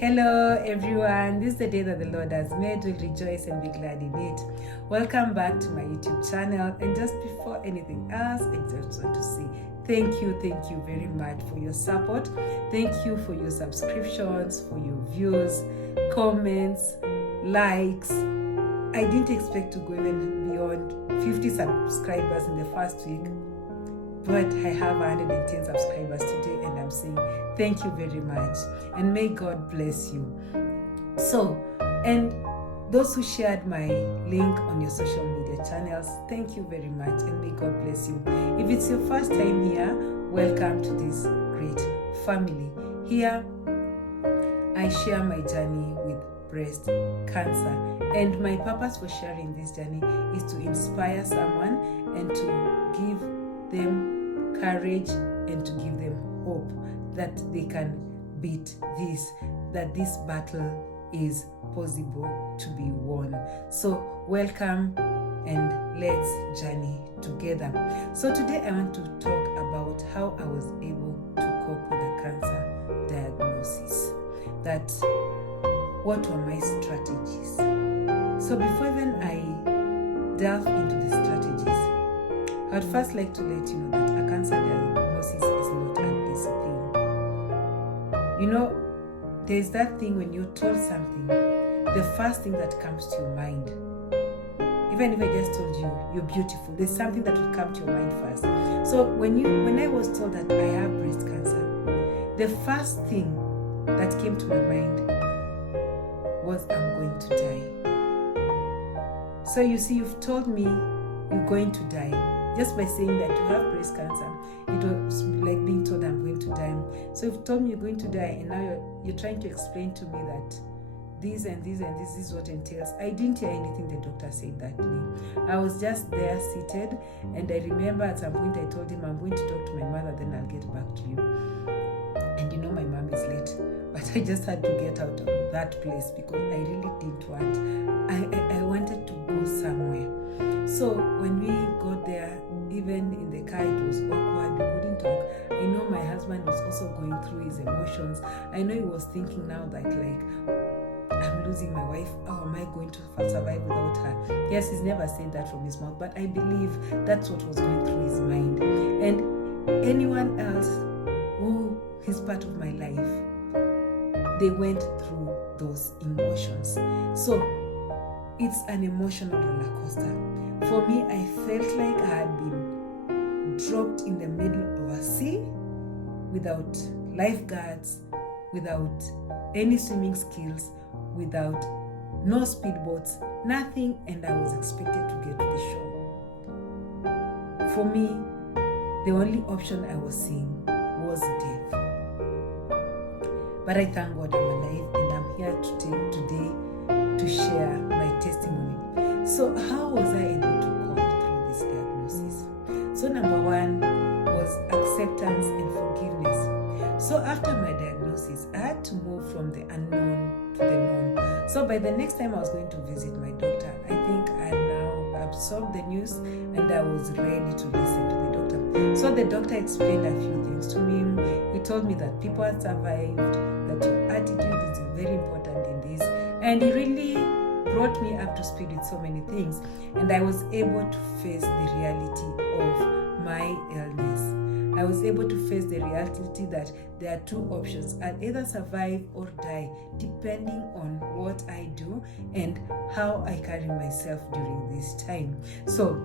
Hello everyone, this is the day that the Lord has made. We'll rejoice and be glad in it. Welcome back to my YouTube channel, and just before anything else, I just want to say thank you very much for your support. Thank you for your subscriptions, for your views, comments, likes. I didn't expect to go even beyond 50 subscribers in the first week, but I have 110 subscribers today, and I'm saying thank you very much, and may God bless you. So, and those who shared my link on your social media channels, thank you very much, and may God bless you. If it's your first time here, welcome to this great family. Here, I share my journey with breast cancer, and my purpose for sharing this journey is to inspire someone and to give them courage and to give them hope that they can beat this, that this battle is possible to be won. So welcome, and let's journey together. So today I want to talk about how I was able to cope with a cancer diagnosis. That what were my strategies? So before even I delve into the strategies, I'd first like to let you know that a cancer diagnosis is not an easy thing. You know, there's that thing when you're told something, the first thing that comes to your mind, even if I just told you you're beautiful, there's something that will come to your mind first. So when I was told that I have breast cancer, the first thing that came to my mind was I'm going to die. So you see, you've told me you're going to die. Just by saying that you have breast cancer, it was like being told I'm going to die. So you've told me you're going to die, and now you're trying to explain to me that this and this and this is what entails. I didn't hear anything the doctor said that day. I was just there seated, and I remember at some point I told him I'm going to talk to my mother, then I'll get back to you. And you know my mom is late, but I just had to get out of that place because I really didn't want. I wanted to go somewhere. So when we got there, even in the car, it was awkward. We couldn't talk. I know my husband was also going through his emotions. I know he was thinking now that I'm losing my wife. How am I going to survive without her? Yes, he's never said that from his mouth, but I believe that's what was going through his mind. And anyone else who is part of my life, they went through those emotions. So it's an emotional roller coaster. For me, I felt like I had been dropped in the middle of a sea without lifeguards, without any swimming skills, without no speedboats, nothing, and I was expected to get to the shore. For me, the only option I was seeing was death. But I thank God I'm alive, and I'm here today to share my testimony. So how was I able to cope through this diagnosis? So number one was acceptance and forgiveness. So after my diagnosis, I had to move from the unknown to the known. So by the next time I was going to visit my doctor, I think I now absorbed the news and I was ready to listen to the doctor. So the doctor explained a few things to me. He told me that people had survived, that your attitude is very important in this, and he really brought me up to speed with so many things, and I was able to face the reality of my illness. I was able to face the reality that there are two options. I'll either survive or die, depending on what I do and how I carry myself during this time. So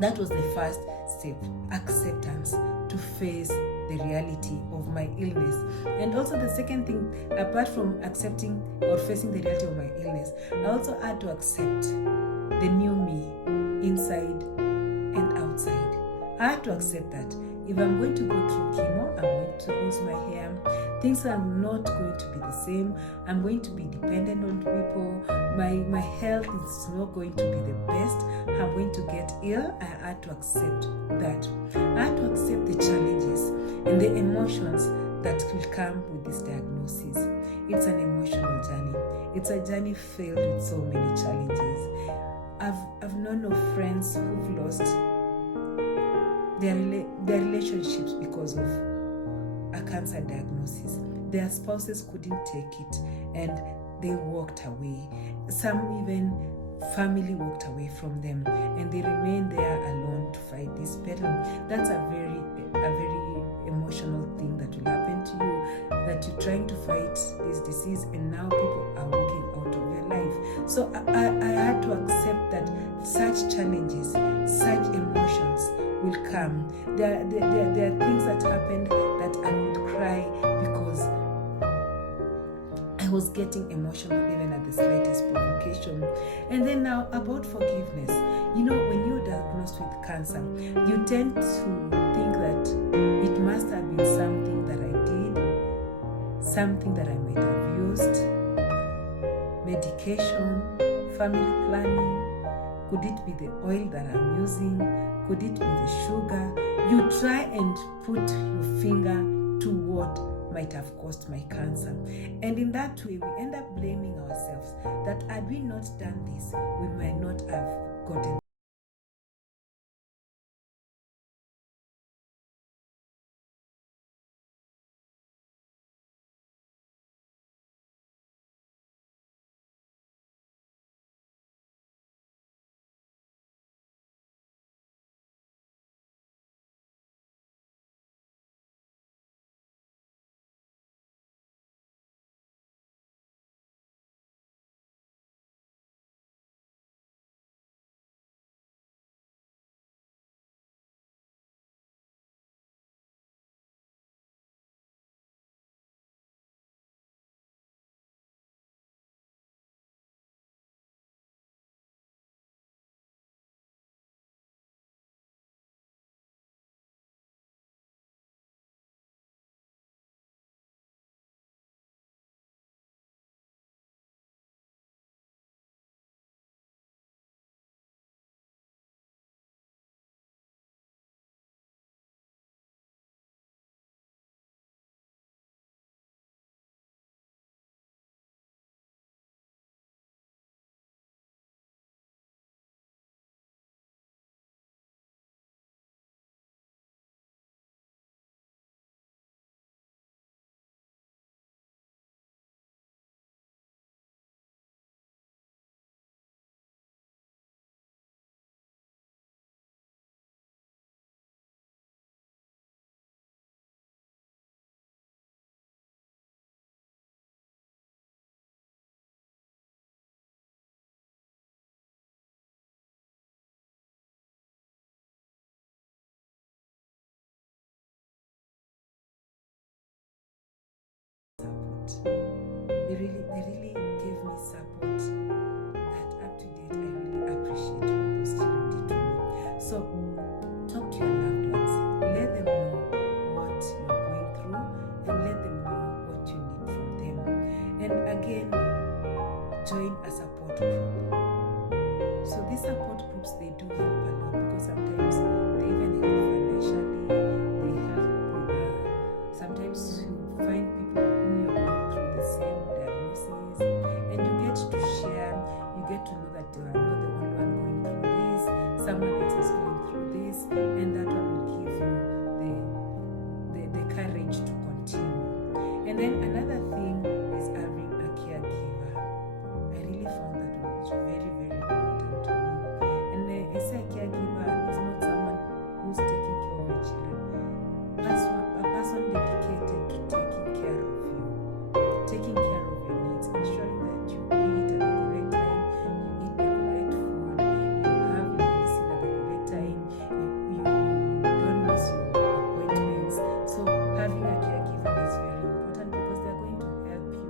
that was the first step, acceptance, to face the reality of my illness. And also the second thing, apart from accepting or facing the reality of my illness, I also had to accept the new me, inside and outside. I had to accept that if I'm going to go through chemo, I'm going to lose my hair, things are not going to be the same, I'm going to be dependent on people, my health is not going to be the best, I'm going to get ill. I had to accept that. I had to accept the challenges and the emotions that will come with this diagnosis. It's an emotional journey. It's a journey filled with so many challenges. I've known of friends who've lost their relationships because of a cancer diagnosis. Their spouses couldn't take it, and they walked away. Some even family walked away from them, and they remained there alone to fight this battle. That's a very emotional thing that will happen to you, that you're trying to fight this disease and now people are walking out of your life. So I had to accept that such challenges, such emotions will come. There are things that happened that I would cry because I was getting emotional even at the slightest provocation. And then now about forgiveness. When you're diagnosed with cancer, you tend to think that it must have been something that I did, something that I might have used, medication, family planning. Could it be the oil that I'm using? Could it be the sugar? You try and put your finger to what might have caused my cancer. And in that way, we end up blaming ourselves that had we not done this, we might not have gotten support. They really gave me support that up to date I really appreciate what those children did to me. So talk to your loved ones, let them know what you're going through and let them know what you need from them. And again, join a support group. So these support groups, they do help a lot because sometimes they even help financially, they help with sometimes you find people who you're going through the same diagnosis, and you get to share, you get to know that you are not the only one going through this, someone else is going through this, and that one will give you the courage to continue. And then another thing is having a caregiver. I really found that one was very, very important to me. And I say a caregiver is not someone who's taking care of your children. That's a person dedicated to taking care of you, taking care of your needs, ensuring that you eat at the correct time, you eat the correct food, you have your medicine at the correct time, you don't miss your appointments. So having a caregiver is very important because they're going to help you,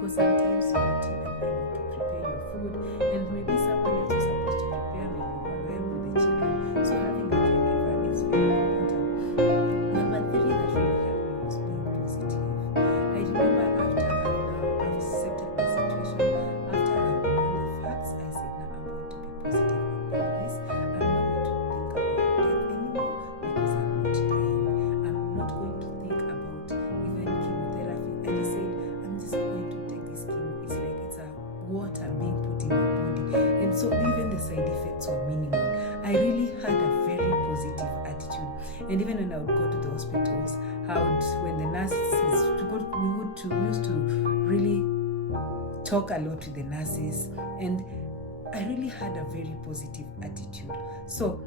because sometimes you're not even able to prepare your food, and maybe someone else is supposed to prepare, maybe you want to help with the children. So having a caregiver is very important. Number 3 that really helped me was being positive. I remember after I've accepted the situation, after I've known the facts, I said, now I'm going to be positive about this. I'm not going to think about death anymore because I'm not dying. I'm not going to think about even chemotherapy. I just said, I'm just going to take this chemo. It's like it's a water being put in your body. And so even the side effects were minimal. I really had a very positive attitude. And even when I would go to the hospitals, when the nurses we used to really talk a lot with the nurses, and I really had a very positive attitude. So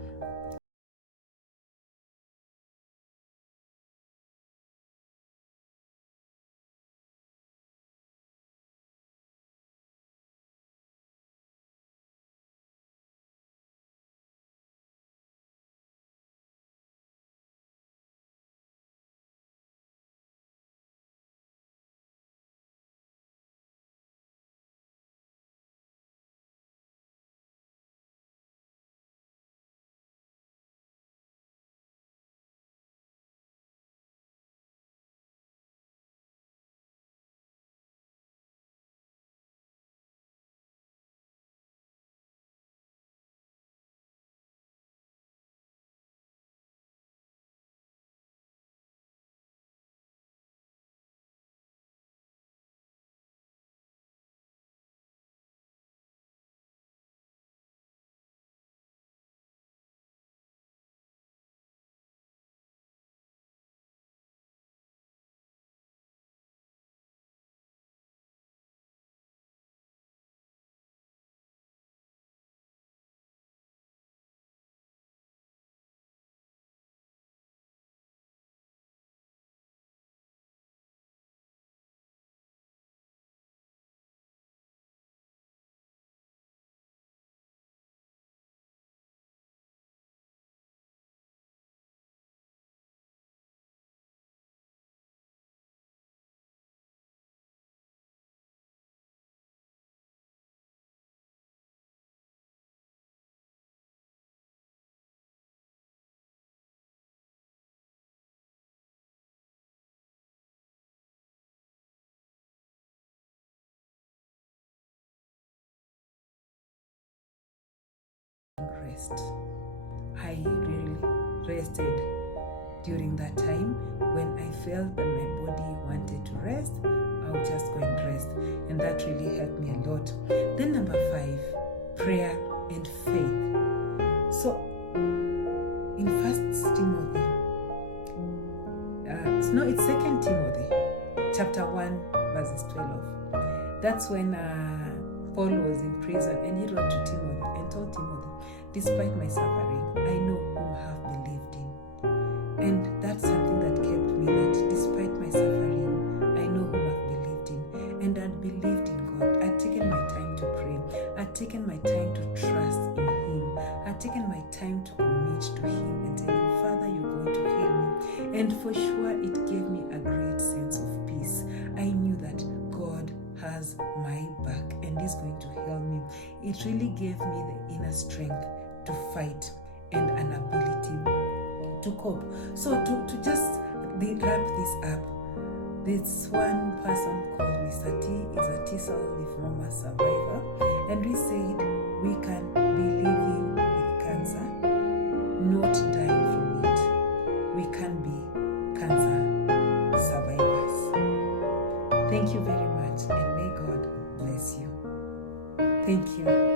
rest. I really rested during that time. When I felt that my body wanted to rest, I would just go and rest, and that really helped me a lot. Then number 5, prayer and faith. So in it's 2 Timothy chapter 1 verses 12. That's when Paul was in prison, and he wrote to Timothy and told Timothy, despite my suffering, I know whom I have believed in. And that's something that kept me, that despite my suffering, I know whom I've believed in. And I'd believed in God. I'd taken my time to pray. I'd taken my time to trust in Him. I'd taken my time to commit to Him and tell Him, Father, you're going to heal me. And for sure, it gave me a great sense of peace. I knew that God has my back and is going to help me. It really gave me the inner strength to fight and an ability to cope. So to just wrap this up, this one person called Mr. T is a T-cell lymphoma survivor, and we said we can be living with cancer, not dying from it. We can be cancer survivors. Thank you very much, and may God bless you. Thank you.